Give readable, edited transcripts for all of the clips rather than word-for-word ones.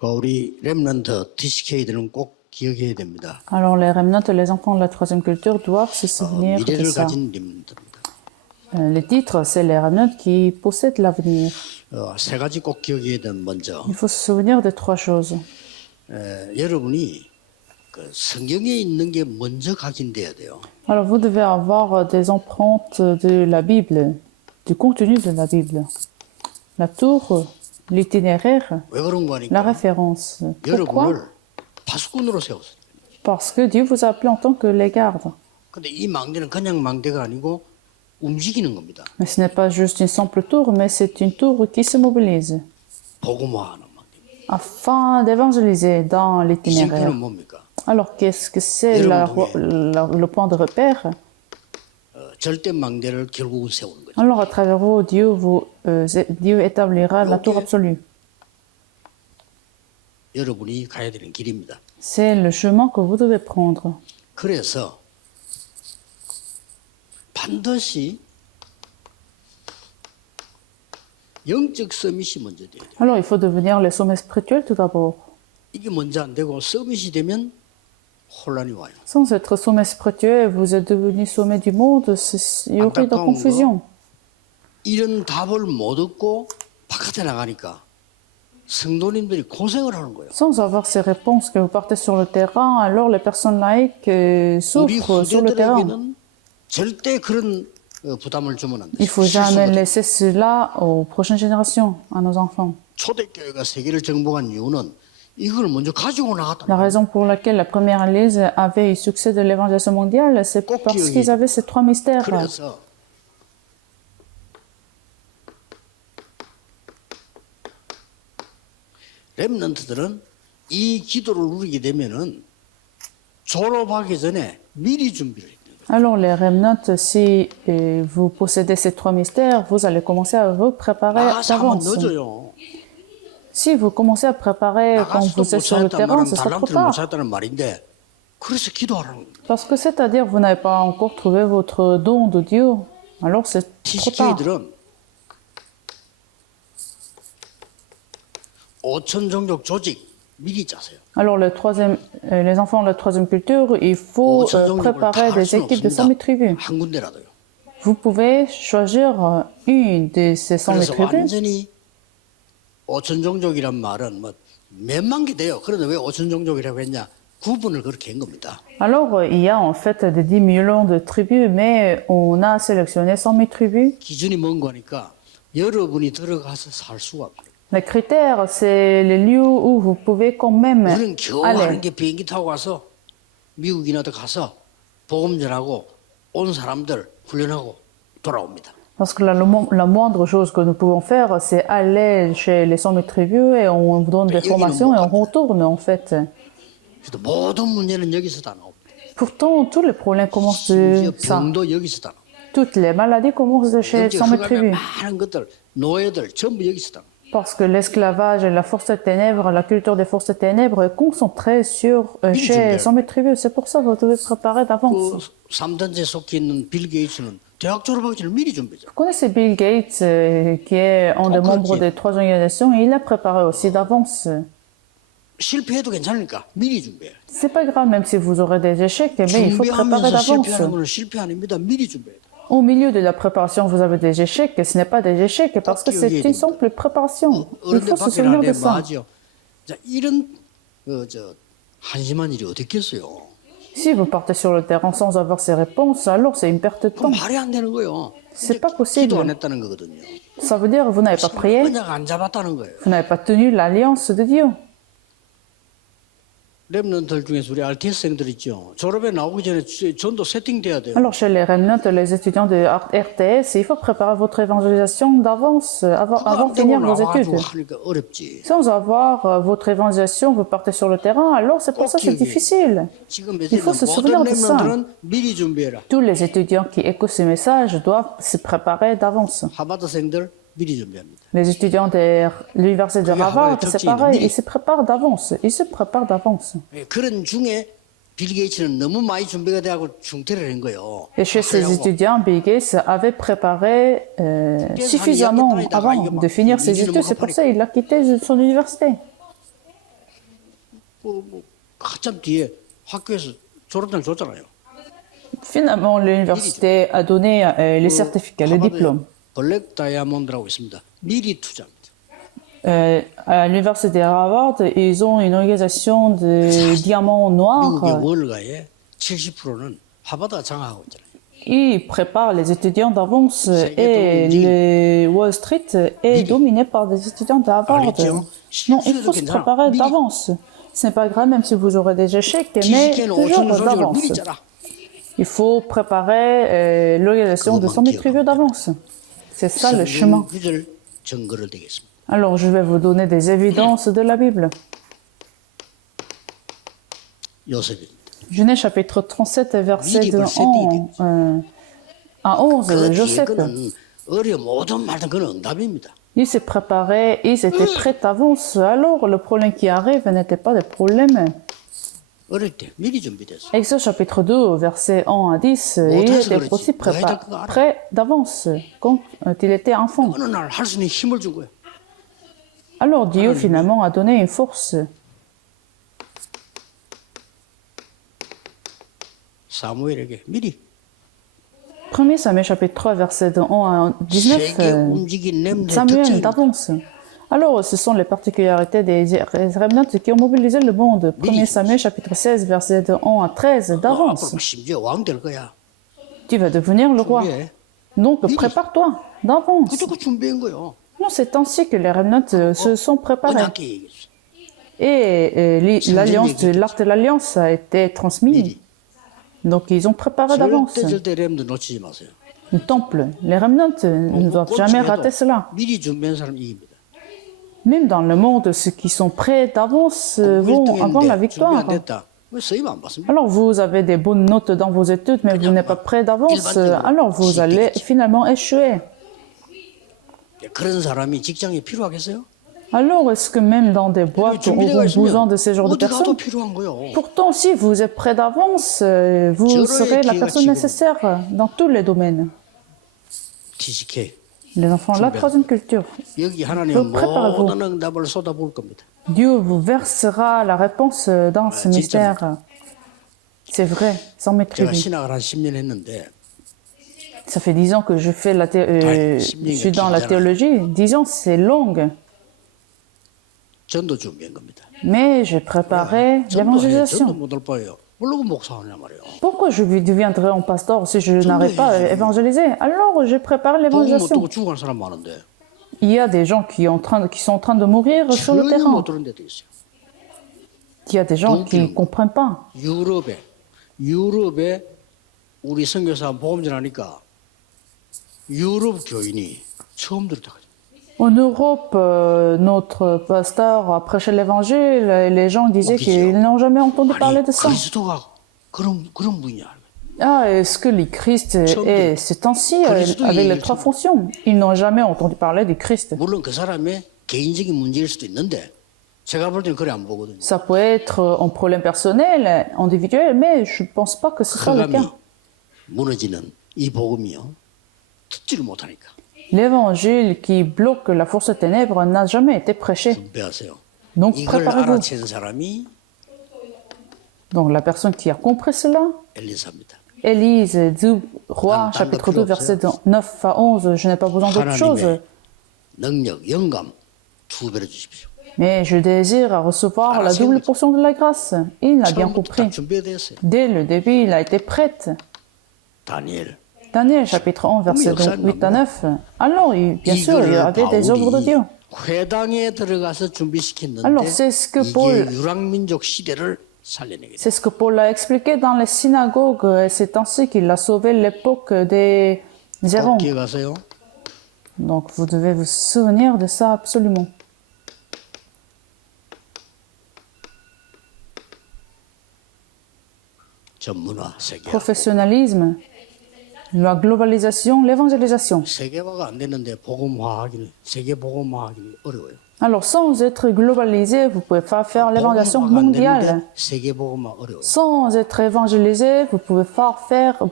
우리 렘넌트 TCK들은 꼭 기억해야 됩니다. Alors les remnants, les enfants de la troisième culture doivent se souvenir de 미래를 ça. 가진 렘넌트입니다. Les titres, c'est les remnants qui possèdent l'avenir. 세 가지 꼭 기억해야 되는 먼저 Il faut se souvenir de trois choses. 여러분이 그 성경에 있는 게 먼저 각인돼야 돼요. Alors vous devez avoir des empreintes de la Bible, du contenu de la Bible. La tour, l'itinéraire, 왜 그런 거 la 하니까 référence. Pourquoi? 여러분을 파수꾼으로 세웠어요. Parce que Dieu vous a appelé en tant que les gardes. 근데 이 망대는 그냥 망대가 아니고 움직이는 겁니다. Mais ce n'est pas juste une simple tour, mais c'est une tour qui se mobilise 복음화하는 망대. afin d'évangéliser dans 이 l'itinéraire. 쟁표는 뭡니까? Alors qu'est-ce que c'est le point de repère? 절대 망대를 결국은 세우는 거죠. Alors à travers vous, Dieu établira la tour absolue. 여러분이 가야 되는 길입니다. C'est le chemin que vous devez prendre. 그래서 반드시 영적 서밋이 먼저 돼야 돼요. Alors il faut devenir les sommets spirituels tout d'abord. 이게 먼저 안 되고 서밋이 되면 혼란이 와요. Sans être sommet spirituel, vous êtes devenu sommet du monde, il y aurait de la confusion. 이런 답을 못 얻고 바깥에 나가니까 성도님들이 고생을 하는 거예요. Sans avoir ces réponses que vous partez sur le terrain, alors les personnes laïques 우리 souffrent sur le terrain. 후대들에게는 절대 그런 부담을 주면 안 돼요. Il ne faut jamais laisser cela aux prochaines générations, à nos enfants. 초대교회가 세계를 정복한 이유는 이걸 먼저 가지고 나갔다. La raison pour laquelle la première Église avait eu succès de l'évangélisation mondiale, c'est parce qu'ils avaient ces trois mystères. 그래서 렘넌트들은 이 기도를 누리게 되면은 졸업하기 전에 미리 준비를 해요. Alors les remnants, si vous possédez ces trois mystères, vous allez commencer à vous préparer 나가서 하면 d'avance. 늦어요. Si vous commencez à préparer quand 나가서도 vous êtes 못 sur le 찾았단 terrain, 말은 ce sera trop 달란트를 못 tard. 찾았다는 말인데 그래서 기도하라는 거예요. Parce que c'est-à-dire vous n'avez pas encore trouvé votre don de Dieu, alors c'est trop tard. TCK들은 5천 종족 조직 미리 짜세요. Alors les enfants de la troisième culture, il faut 5천 종족을 다 préparer 할 des 수는 équipes de 100 000 tribus. 없습니다. 한 군데라도요. Vous pouvez choisir une de ces 100 000 그래서 tribus. 완전히 5천 종족이란 말은 뭐 몇만 개 돼요. 그런데 왜 5천 종족이라고 했냐? 구분을 그렇게 한 겁니다. Alors il y a en fait des 10 millions de tribus, mais on a sélectionné 100 000 tribus. 기준이 뭔 거니까 여러분이 들어가서 살 수가 없어요. Les critères, c'est les lieux où vous pouvez quand même 우리는 겨우 하는 aller. 게 비행기 타고 가서 미국이나 더 가서 복음 전하고 온 사람들 훈련하고 돌아옵니다. Parce que la moindre chose que nous pouvons faire, c'est aller chez les 100 000 tribus et on vous donne des formations et on retourne en fait. 그래서 모든 문제는 여기서 다 나옵니다. Pourtant, tous les problèmes commencent de 심지어 ça. 병도 여기서 다 나옵니다. Toutes les maladies commencent de chez 영적 100 000 흑암의 tribus. 많은 것들, 노예들 전부 여기서 다 나옵니다. Parce que l'esclavage et la force des ténèbres, la culture des forces des ténèbres est concentrée chez 100 000 tribus. C'est pour ça que vous devez préparer 그 d'avance. 3단체에 속해 있는 빌 게이츠는 대학 졸업하기 전에 미리 준비죠. Vous connaissez Bill Gates, qui est un des membres des trois organisations, et il a préparé aussi d'avance. 실패해도 괜찮으니까 미리 준비해요. C'est pas grave, même si vous aurez des échecs, mais il faut préparer 준비하면서 d'avance. 실패하는 거는 실패 아닙니다. 미리 준비해야 돼요. Au milieu de la préparation, vous avez des échecs, et ce n'est pas des échecs, parce que c'est une simple préparation. Il faut se souvenir de 어른들 ça. 하죠. 자, 이런 한심한 일이 어디 있겠어요? Si vous partez sur le terrain sans avoir ces réponses, alors c'est une perte de 그럼 temps. 말이 안 되는 거예요. C'est pas possible. 기도 안 했다는 거거든요. Ça veut dire que vous n'avez pas prié, 언약 안 잡았다는 거예요. vous n'avez pas tenu l'alliance de Dieu. 렘넌트들 중에서 우리 RTS생들 있죠. 졸업에 나오기 전에 전도 세팅돼야 돼요. Alors chez les remnants, les étudiants de RTS, il faut préparer votre évangélisation d'avance, avant de finir vos études. 하니까 어렵지. Sans avoir votre évangélisation, vous partez sur le terrain, alors c'est pour ça que c'est difficile. 지금 Il faut se souvenir 모든 de ça. 렘넌트는 미리 준비해라. Tous les étudiants qui écoutent ce message doivent se préparer d'avance. 하버드생들 미리 준비합니다. Les étudiants de l'université de 그게 Harvard, 하버드 c'est 특징이네, pareil, 미리. ils se préparent d'avance. Ils se préparent d'avance. 그런 중에 빌 게이츠는 너무 많이 준비가 돼하고 중퇴를 한 거예요. Et chez ces étudiants, Bill Gates avait préparé suffisamment avant de finir ses études. C'est pour ça qu'il a quitté son université. 한참 뒤에 학교에서 졸업장 줬잖아요. Finalement, l'université a donné les certificats, les diplômes. 블랙 다이아몬드라고 있습니다. 미리 투자입니다. À l'université Harvard, ils ont une organisation de diamants 미국의 noirs. 월가의 70%는 하버드가 장악하고 있잖아요. Ils préparent les étudiants d'avance et le Wall Street est dominé par des étudiants d'Harvard. Non, il faut se préparer d'avance. Ce n'est pas grave même si vous aurez des échecs, mais 지식계는 toujours 5천 조직을 d'avance. 미리 짜라. Il faut préparer l'organisation de 100 000 prévus d'avance. C'est ça le chemin. 성경 구절 증거를 드리겠습니다. Alors, je vais vous donner des évidences de la Bible. 요셉입니다. Genèse chapitre 37, verset de 1 à 11, 그 뒤에 Joseph. 그는 어려 모든 말든 그는 응답입니다. Il s'est préparé, il s'était prêt d'avance. Alors, le problème qui arrive n'était pas des problèmes. 어릴 때 미리 준비됐어. Exode chapitre 2, verset 1 à 10, il était aussi prêt d'avance quand il était enfant. 어느 날 할 수 있는 힘을 준 거예요. Alors, Dieu finalement a donné une force. 사무엘에게 미리 1 Samuel chapitre 3, verset de 1 à 19, 세계 움직인 렘의 Samuel 특징입니다. d'avance. Alors, ce sont les particularités des remnants qui ont mobilisé le monde. 1 Samuel chapitre 16, verset de 1 à 13, d'avance. 앞으로 심지어 왕 될 거야. Tu vas devenir le roi. 준비해. Donc, prépare-toi d'avance. 그저거 준비한 거요. Non, c'est ainsi que les remnants se sont préparés. 언약계 얘기했어. Et l'alliance, l'arc de l'alliance a été transmis. Donc, ils ont préparé d'avance. 절대 렘도 놓치지 마세요. Le temple, les remnants ne doivent jamais rater cela. 미리 준비한 사람 이깁니다. Même dans le monde, ceux qui sont prêts d'avance vont avoir la 준비 victoire. 안 됐다. 왜 서임 안 받습니까? Alors, vous avez des bonnes notes dans vos études, mais vous n'êtes pas prêt d'avance, alors vous allez finalement échouer. 그런 사람이 직장에 필요하겠어요? Alors, est-ce que même dans des boîtes, on 준비되어 a besoin 있으면 de ce genre de 어디 가도 personnes? 필요한 거요. Pourtant, si vous êtes prêt d'avance, vous serez la personne nécessaire dans tous les domaines. TCK. Les enfants, la troisième culture. 여기 하나님은 préparez-vous. 모든 응답을 쏟아부을 겁니다. Dieu vous versera la réponse dans ce mystère. C'est vrai, sans 제가 maîtriser. 신학을 한 10년 했는데 Ça fait 10 ans que je fais je suis dans la théologie. 10 ans, c'est long. 전도 준비한 겁니다. Mais j'ai préparé 전도 l'évangélisation. 못할 바예요. 뭘로 목사하냐 말이에요. Pourquoi je deviendrai un pasteur si je n'arrive pas à évangéliser? Alors, je prépare 복음 못 l'évangélisation. 듣고 죽어가는 사람 많은데 Il y a des gens qui sont en train de mourir sur le 전혀 terrain. 못 들은 데도 있어요. Il y a des gens qui ne comprennent pas. 유럽에 우리 선교사 복음전하니까 유럽 교인이 처음 들었다. En Europe, notre pasteur a prêché l'évangile et les gens disaient qu'ils n'ont jamais entendu parler de ça. 그리스도가 그런 분이야. Ah, est-ce que le Christ est c'est ainsi avec les trois fonctions? Ils n'ont jamais entendu parler du Christ. 물론 그 사람의 개인적인 문제일 수도 있는데 제가 볼 때는 그래 안 보거든요. Ça peut être un problème personnel, individuel, mais je ne pense pas que ce soit le 흑암이 cas. 무너지는 이 복음이요. 듣지를 못하니까 L'évangile qui bloque la force des ténèbres n'a jamais été prêché. 준비하세요. Donc 이걸 préparez-vous. 알아챈 사람이 Donc la personne qui a compris cela, 엘리사입니다. Élise du roi, chapitre 2, verset 9 à 11, je n'ai pas besoin d'autre chose, 하나님의 능력, 영감 두 배로 주십시오. mais je désire recevoir la double portion de la grâce. Il l'a bien 처음부터 다 compris. 준비됐어요. Dès le début, il a été prête. 다니엘 Daniel, chapitre 1, verset 8 à 9. Alors, bien sûr, il y avait des œuvres de Dieu. 회당에 들어가서 준비시켰는데 Alors, c'est ce que Paul 이게 유랑민족 시대를 살려내게 C'est ce que Paul a expliqué dans les synagogues, et c'est ainsi qu'il a sauvé l'époque des 꼭 errants. 기억하세요. Donc vous devez vous souvenir de ça absolument. 전문화, 세계화. Professionnalisme, la globalisation, l'évangélisation. 세계화가 안 되는데 복음화하기는 세계 복음화하기는 어려워요. Alors sans être globalisé, vous ne pouvez pas faire l'évangélisation 복음화가 안 mondiale. 되는데 세계 복음화 어려워요. Sans être évangélisé, vous ne pouvez pas faire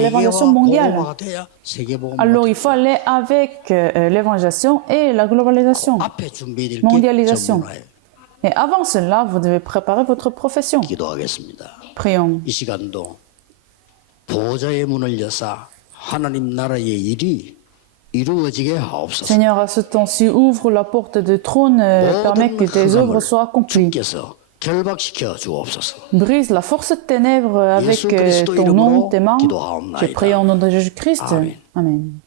l'évangélisation 세계화 mondiale. 복음화가 돼야 세계 복음화. Alors il faut aller avec l'évangélisation et la globalisation. 앞에 준비될 게 mondialisation. 전문화예요. Et avant cela, vous devez préparer votre profession. 기도하겠습니다. Prions. 이 시간도 보좌의 문을 여사 하나님 나라의 일이 이루어지게 하옵소서. Seigneur, à ce temps-ci, ouvre la porte du trône, permet que tes œuvres soient accomplies. 주께서 결박시켜 주옵소서. Brise la force de ténèbres avec 예수 그리스도 ton nom, 이름으로 tes mains. 기도하옵나이다. Je prie au nom de Jésus-Christ. 아멘. Amen.